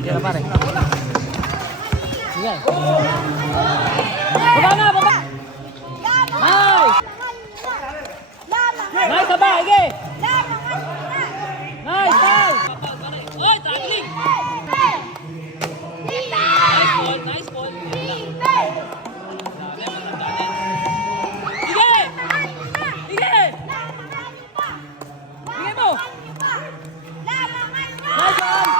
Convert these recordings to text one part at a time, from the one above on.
Tira pare. Sige. Baba na, baba. Nice. Nice, baba, sige. Nice, nice. Oy, tackling. Nice ball. Sige. Sige. Sige mo. Nice one.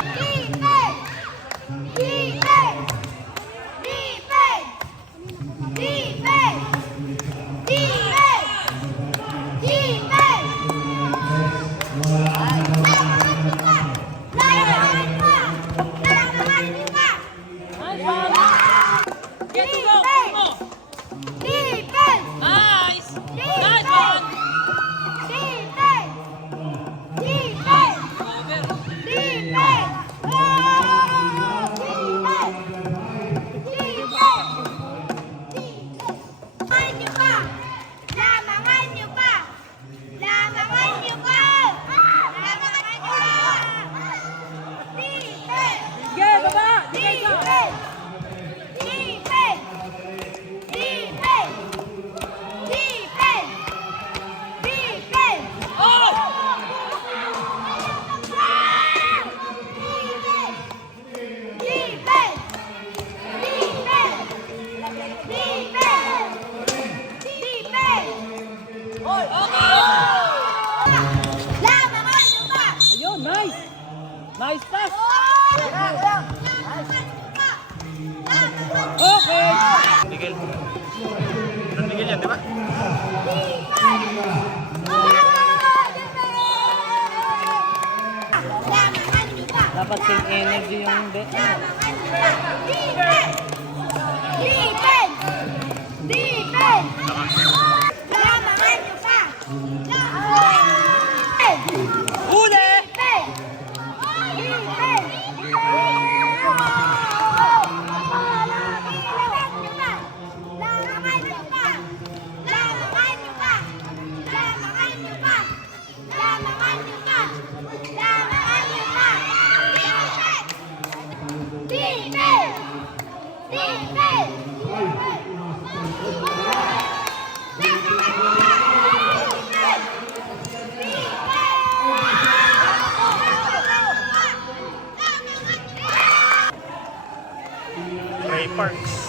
Ayun, nice. Nice pass. Okay. Miguel. Don Miguel yan, di ba? Dapat same energy yung hindi. Uli! Ray Parks.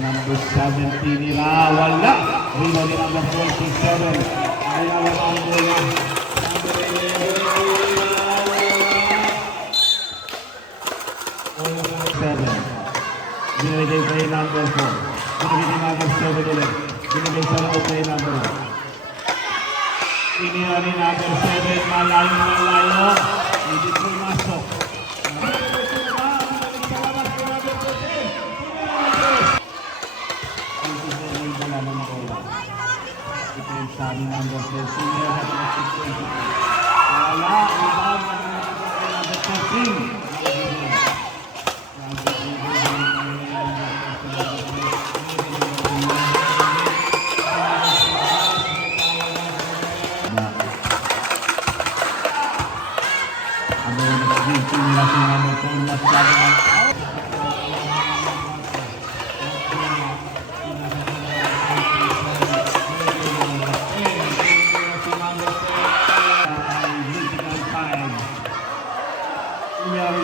number 17 nila. Wala. Rebound ni number 27. Ay awal ang bola. Binibigay kay number 4. Binibigay number 7 ulit. Binibigay sa loob kay number 1. Iniya ni number 7. Malayo. Hindi po masok. Sabi number 4. Iniya sa number 20. Wala. Ibang number 13.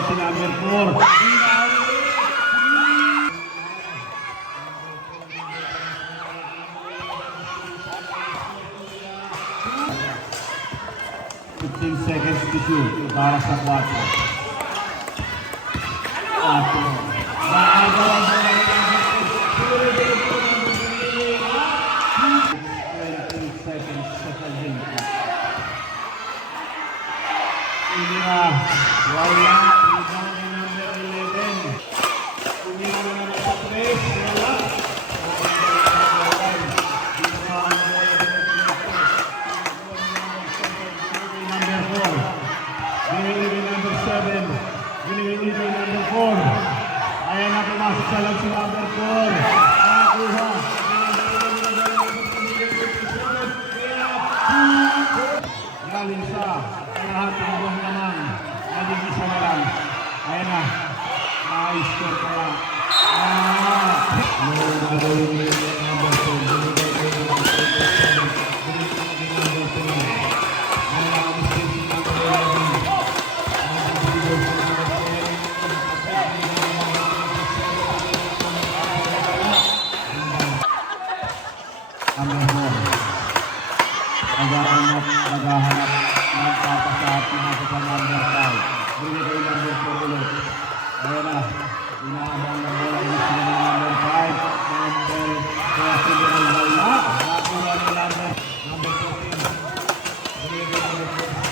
Si number 4. Seconds to shoot para sa 4. 4. Seconds sa paghinta. Wala. Rebound ni number 11. Tumira na naman sa press. Wala. Number 7. Binibigay number 4. Ayan na pumasok sa lang si number 4. Nakakuha. Galing sa lahat ng buong naman. Naging isa na lang. Ayan na. Na-score ka lang. Number 4. Naghahanap nagpapasap pinasa sa number 5. Binigay number 4 ulit. Ayan na. Inaabang ng bola yung sila ng number 5. Number 14 na wala. Nakuha ng number 14. Binigay number 14.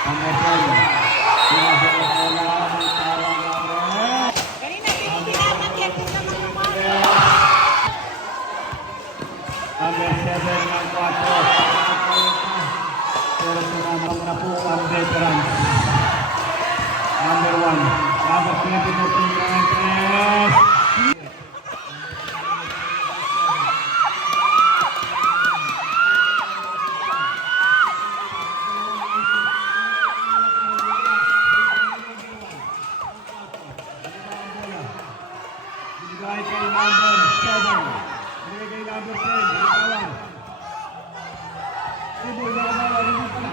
Number 10. Number 7 ng 4. Pero sumamang na po ang veterans. Number 1. Number 20. Binigay kay number 7. Binigay kay number 10. Bitawan. Ibig na kamala. Ibig na.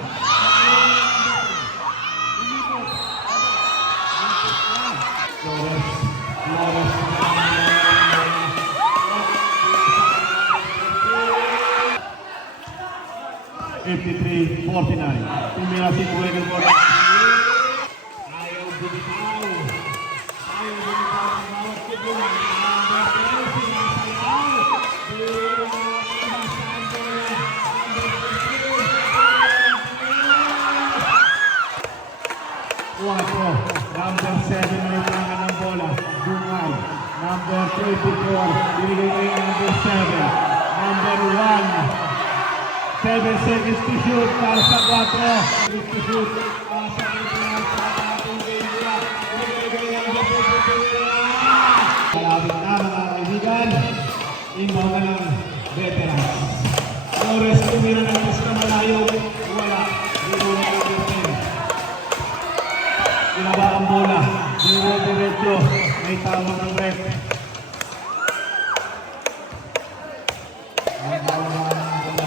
Flores. 53-49. Tumira si Kuwait ng bola. Ayaw bumitaw. Bawat kigulang. Number 10, sinasayaw. Number 7 na ilangan ng bola. Bungay. Number 34. Binigay kay number 7. Number 1. 7 seconds to shoot para sa 4. Seconds to shoot para sa ating game nila. Malapit na mga kaibigan. Inbaw na lang veterans. Flores tumira ng pista malayo. Wala. Dito na lang din. Pinaba ang bola. Diretso. May tawag ng ref. Ang tawag ng bola.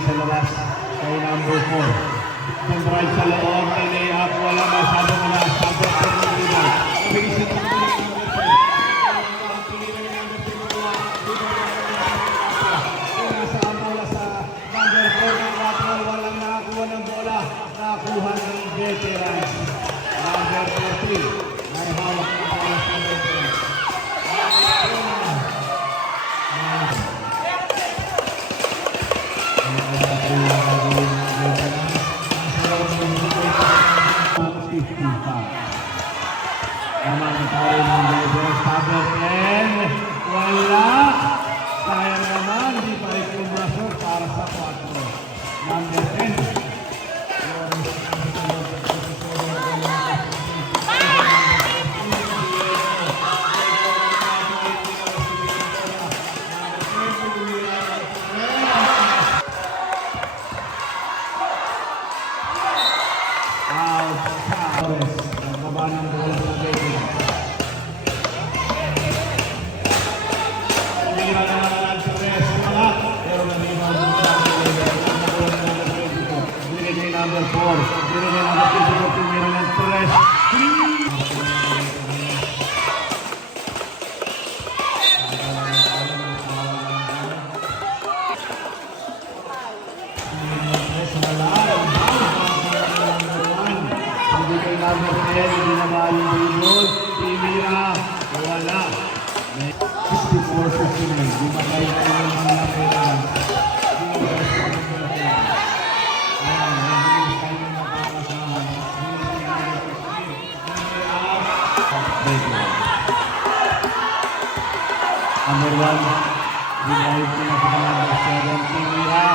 sa labas kay number 4. Control sa loob, may lay-up, wala masyado mula. Sabi ako ng rebound. Mabilis yung number 4. Nasa ang bola sa number 4 ng Lateral, walang nakakuha ng bola. Nakakuha ng veterans. Number 13, may hawak ng bola sa veterans. Wala. Sayang naman, di pa rin pumasok para sa 4. Number 10. Nagbaba ng bola sa Beijing. Hindi na naman sa rest mga, pero nalimaw ng binigay number 4. Binigay number 2. Tumira ng Torres. Binigay number 10. Hindi na mahalin. Tumira. Wala. 64-59. Di ba kayo na yung mga kailangan? Number 1, binayad ko na sa number 7, Timira.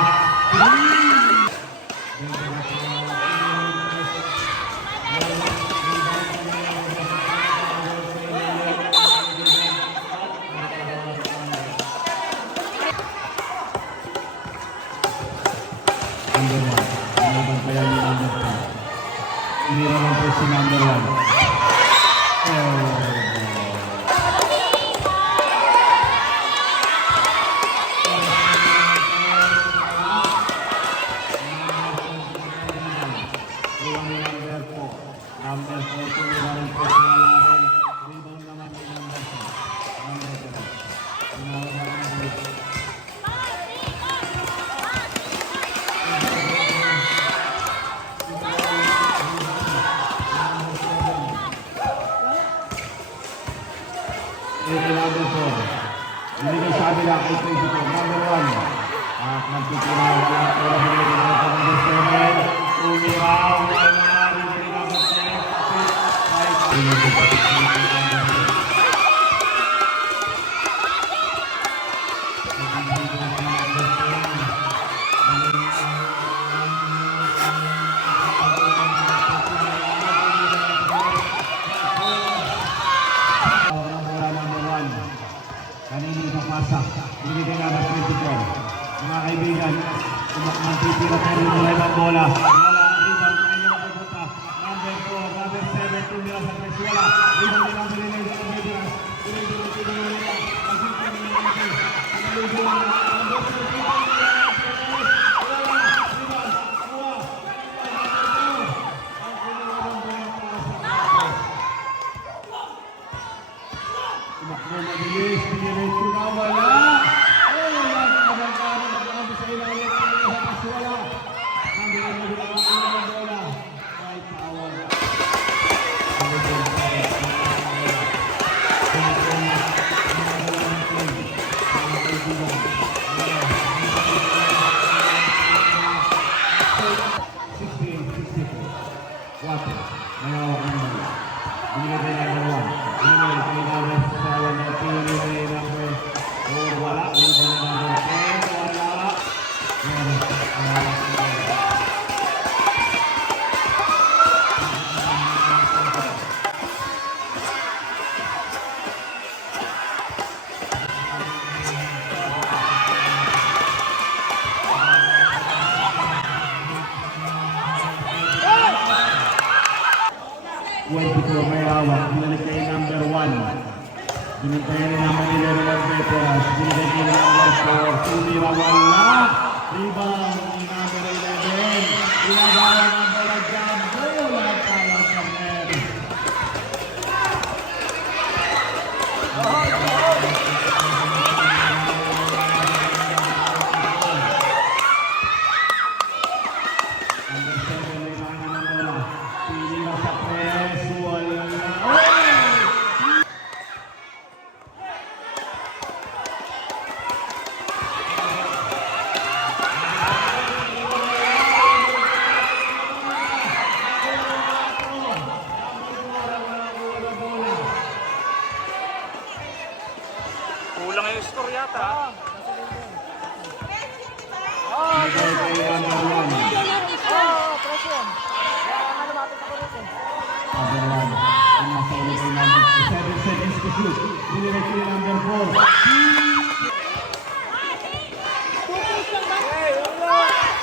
Number 1, nalaban pa yan yung number 10. Hindi naman po si number 1. Number 4, tumira ng po siya namin. Rebound naman ni number 4. Number 7. Tinawag namin ng rebound. Number 4. Binigay sa amin kay 24. Number 1. At nagtitira wala. Pero binigay na ito number 7. Tumira wala. Kanina napasa, binigay na ng 24. Mga kaibigan, magtitira pa rin mula ng bola. Wala ang rebound, kanina napupunta. Number 4, number 7, tumira sa Pesuela. Rebound nila ang binigay sa Veterans. Tumakbo mabilis, pinilit ko na wala. Nagkakaroon sa ilalim ng Pesuela. Nandun ang magiging ng bola. May power. Mayawak ng bola. Binigay tayo ng 1. Binigay tayo ng 7 na pinili number 4. Wala. Binigay na number 10. Wala. May hawak. Binalik kayo number 1. Binigay na naman nila ng Veterans. Binigay kayo number 4. Tumira wala. Rebound. Number 1. Nasa ulit ay number 7 seconds to shoot. Binigay ko yung number 4.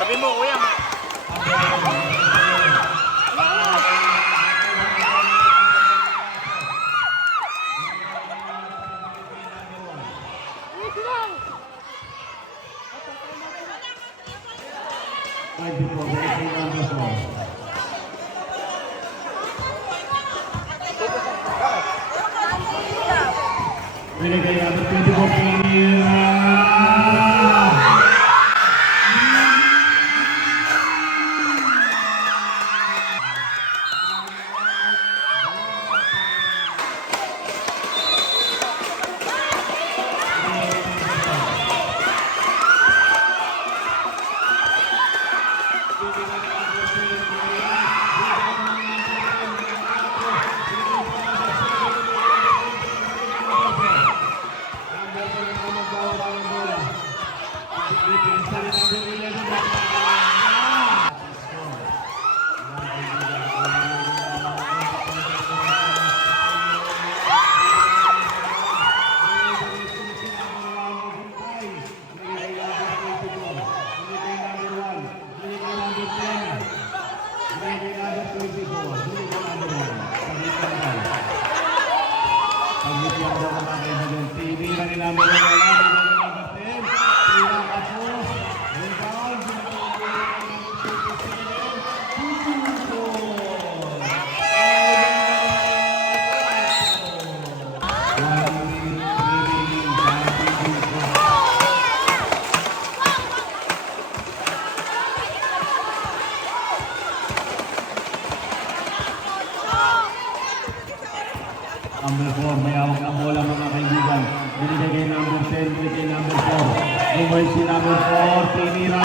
Sabi mo, kuya. Binigay number 24 Pinira. Number 4, may hawak ng bola mga kaibigan. Binigay kay number 10, binigay kay number 4. Bumalik si number 4, tinira.